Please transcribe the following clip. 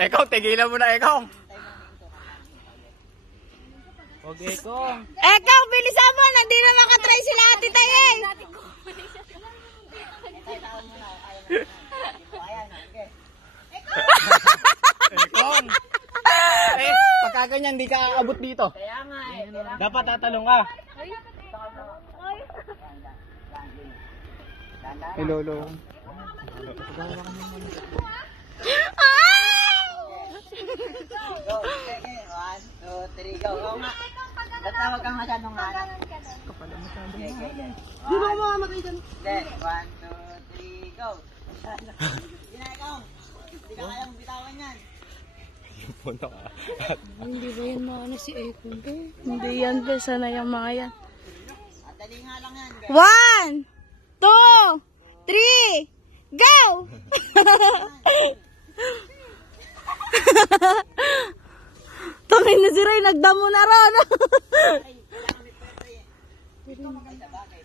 Ikaw, tigilan mo na ikaw. Huwag Ekong. Ekaw, bilisan mo. Hindi na makatry sila Ate Tayay. Ekong. Pagka ganyan, di ka aabot dito. Kaya nga eh. Dapat tatalong ka. Lolo. Go, sige. 1, 2, 3, go. Go nga. Tatawag kang masyadong nga. Di ba mamamatay dyan? 1, 2, 3, go. Hindi na ikaw. Hindi ka kayang bitawan yan. Hindi ba yan maano si Ekong? Hindi yan ba? Sana yung mga yan. At dali nga lang yan. 1, 2, 3, go! Tangin na si Ray, nagdamo na ron. Ito makita bakit?